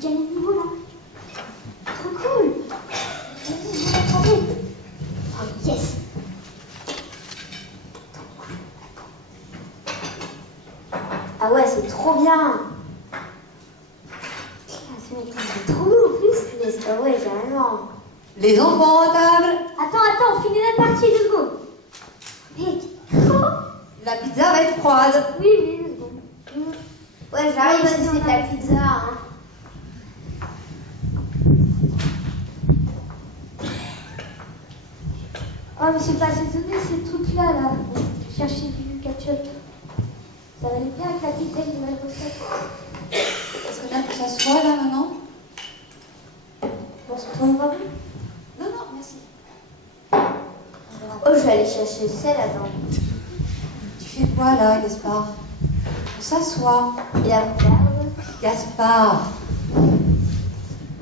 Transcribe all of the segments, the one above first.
J'ai gagné de niveau là. Trop cool. Vas-y, je vais rattraper. Oh yes. Ah ouais, c'est trop bien. C'est trop beau en plus. Mais c'est pas vrai, carrément. Les enfants à table. Attends, on finit notre partie 2 secondes. Mec. La pizza va être froide. Oui, 2 secondes. Ouais, j'arrive Ouais, si vas-y, c'est de la pizza. Hein. Oh, mais c'est pas assaisonné ces trucs-là, là. Chercher du ketchup. Ça va aller bien avec la pizza et la recette. Est-ce qu'on a pour s'asseoir là maintenant? Bon, c'est toi, vraiment. Non, non, merci. Oh, je vais aller chercher le sel, attends. Tu fais quoi là, Gaspard? On s'assoit. Et la moutarde. Gaspard.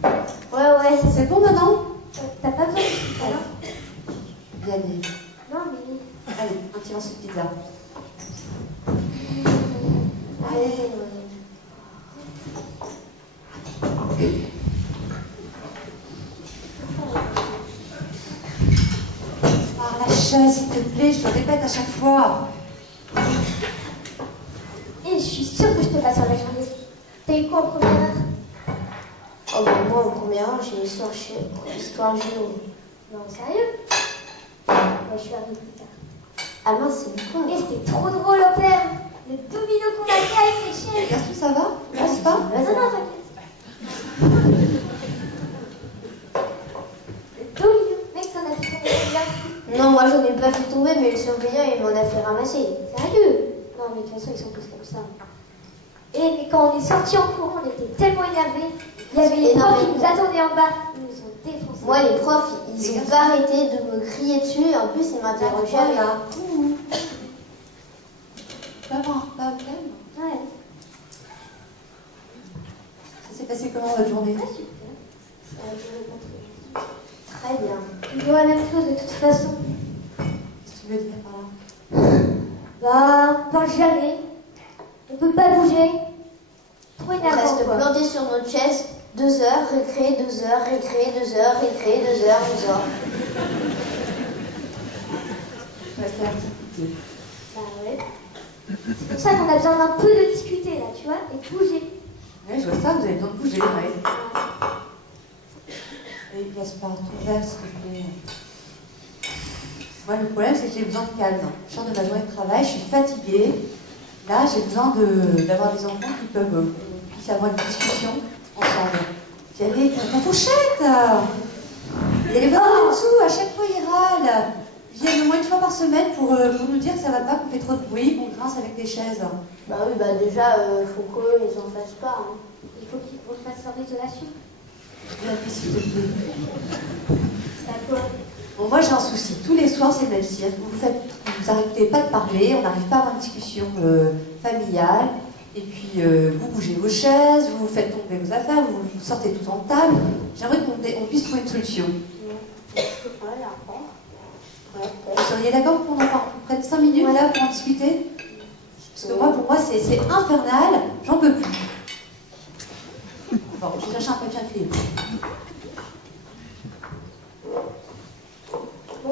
Ouais, C'est bon maintenant? T'as pas besoin de pizza, non? Bien allez. Non, mais... Allez, un petit morceau de pizza. Allez, Ah, la chaise, s'il te plaît, je te répète à chaque fois. Et je suis sûre que je te passe sur la journée. T'as eu quoi en première heure? Oh, bah, moi, en première heure, j'ai histoire géo. Non, sérieux? Moi, je suis arrivée plus tard. Ah mince, c'est quoi? Et c'était trop drôle au père. Le domino qu'on a fait avec les chaises. Gaston, ça va? Gaspard? Non, t'inquiète. Le domino, mec, t'en as fait tomber là. Non, moi, j'en ai pas fait tomber, mais le surveillant, il m'en a fait ramasser. Sérieux? Non, mais de toute façon, ils sont tous comme ça. Et mais quand on est sortis en courant, on était tellement énervés. Il y avait les profs qui nous attendaient en bas. Ils nous ont défoncés. Moi, les profs, ils ont pas arrêté de me crier dessus. En plus, ils m'interrogeaient là. Tu vas voir, pas au calme. Ouais. Ça s'est passé comment votre journée? Ah, super. Ça a duré pas trop. Très bien. Toujours la même chose de toute façon. Qu'est-ce que tu veux dire par là? Bah, on parle jamais. On peut pas bouger. Trop On énervant, reste quoi. planté sur notre chaise. 2 heures, récré, 2 heures, récré, 2 heures, récré, 2 heures, 2 heures. Ouais, c'est activité. Bah ouais. C'est pour ça qu'on a besoin d'un peu de discuter, là, tu vois, et de bouger. Oui, je vois ça, vous avez besoin de bouger, ouais. Et Gaspard, ton verre, s'il te plaît. Moi, le problème, c'est que j'ai besoin de calme. Je sors de ma journée de travail, je suis fatiguée. Là, j'ai besoin d'avoir des enfants qui peuvent qu'on puisse avoir une discussion ensemble. Puis allez, la fourchette. Il y a les voisins en dessous, à chaque fois ils râlent. Ils viennent au moins une fois par semaine pour nous dire que ça va pas, qu'on fait trop de bruit, qu'on grince avec des chaises. Bah oui, bah déjà, faut qu'ils en fassent pas. Hein. Il faut qu'ils fassent leur isolation. La s'il te plaît. D'accord. Bon, moi j'ai un souci. Tous les soirs, c'est le même cirque. Vous arrêtez pas de parler, on n'arrive pas à avoir une discussion familiale. Et puis, vous bougez vos chaises, vous faites tomber vos affaires, vous sortez tout en table. J'aimerais qu'on puisse trouver une solution. Vous seriez d'accord pour qu'on prenne 5 minutes là pour en discuter? Parce que moi, pour moi, c'est infernal, j'en peux plus. Bon, je vais chercher un papier incliné.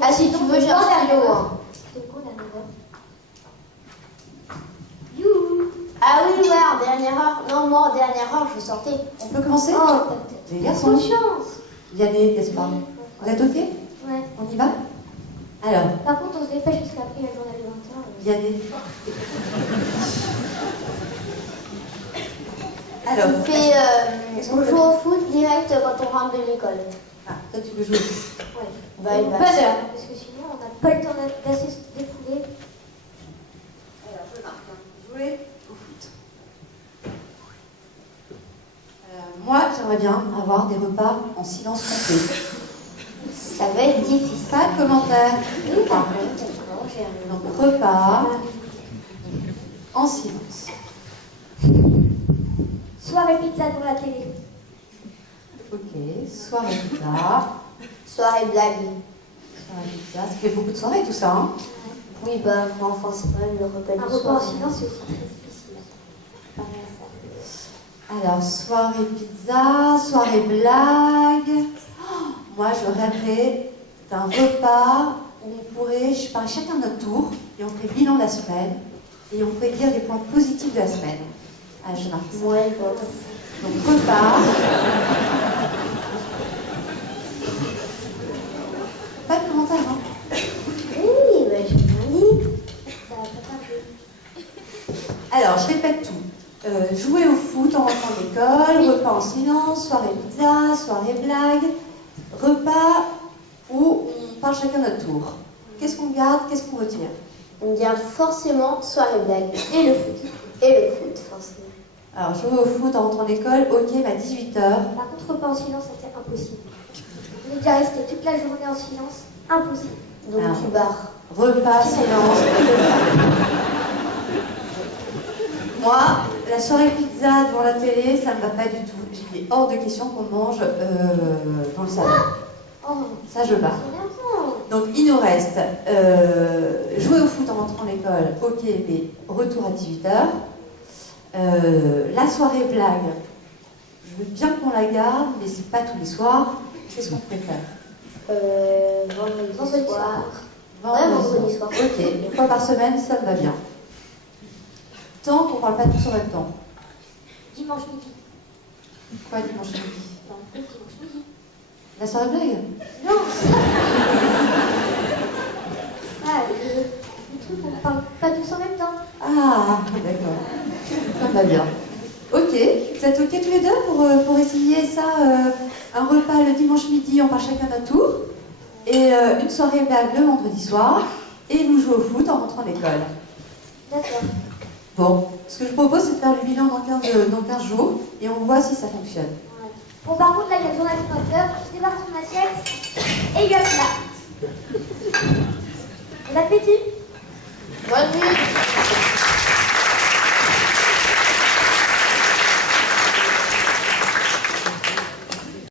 Ah, si tu veux, j'ai un stylo. Hein. C'est cool, la nouvelle. Youhou. Ah oui, ouais, en dernière heure. Non, moi, en dernière heure, je sortais. On peut commencer? Oh, t'as peut-être Les trop garçons, de chance. Yannick, Gaspard, vous êtes OK? Ouais. On y va? Alors, Par contre, on se dépêche parce qu'après, il y a le journal de 20h. Yannick. Alors, On joue au foot direct quand on rentre de l'école. ah, toi tu veux jouer? Ouais. Bye, bye. Pas d'heure, parce que sinon, on n'a pas le temps d'assez se défouler. Alors, je marque. Jouer au foot. Moi, j'aimerais bien avoir des repas en silence complet. Ça va être difficile. Pas de commentaires. Oui, par contre, d'accord, j'ai un Donc, repas en silence. Soirée pizza devant la télé. Ok, soirée pizza. soirée blague. Soirée pizza, ça fait beaucoup de soirées tout ça, hein? Oui, bah, enfin, c'est quand même le repas Un du repas soir. en silence, c'est aussi très difficile. Pareil à Alors, soirée pizza, soirée blague. Oh, moi, je rêverais d'un repas où on pourrait, je parle chacun notre tour, et on ferait le bilan de la semaine, et on pourrait dire les points positifs de la semaine. Ah, je marque ça. Ouais, bon. Donc, repas. Pas de commentaire, hein? Oui, mais j'ai rien dit. Ça va pas tarder. Alors, je répète tout. Jouer au foot en rentrant de l'école, repas en silence, soirée pizza, soirée blague, repas où on parle chacun notre tour. Qu'est-ce qu'on garde, qu'est-ce qu'on retire? On garde forcément soirée blague. Et le foot. Et le foot, forcément. Alors, jouer au foot en rentrant d'école, ok, à 18h. Par contre, repas en silence, c'était impossible. On est déjà resté toute la journée en silence. Impossible. Donc Ah. tu barres. Repas, silence. Moi, la soirée pizza devant la télé, ça ne me va pas du tout. Il est hors de question qu'on mange dans le salon. Oh, Ça, je bats. c'est bien. Donc, il nous reste jouer au foot en rentrant de l'école, ok, mais retour à 18h. La soirée blague, je veux bien qu'on la garde, mais c'est pas tous les soirs. Qu'est-ce qu'on préfère? Vendredi soir. Vendredi vendredi soir. Ok, une fois par semaine, ça me va bien. Tant qu'on ne parle pas tous en même temps. Dimanche midi. Quoi, dimanche midi? Bah, on fait dimanche midi. La soirée blague? Non, ça. Ah, le truc où on parle pas tous en même temps. Ah, d'accord. Ça me va bien. Ok, vous êtes ok tous les deux pour essayer ça, un repas le dimanche midi, on part chacun notre tour, et une soirée blague le vendredi soir, et vous jouez au foot en rentrant de l'école. D'accord. Bon, ce que je propose, c'est de faire le bilan dans 15 jours, et on voit si ça fonctionne. Ouais. Bon, par contre, là, il y a le journaliste qui débarque son assiette et il y a plat. Bon appétit. Bonne nuit.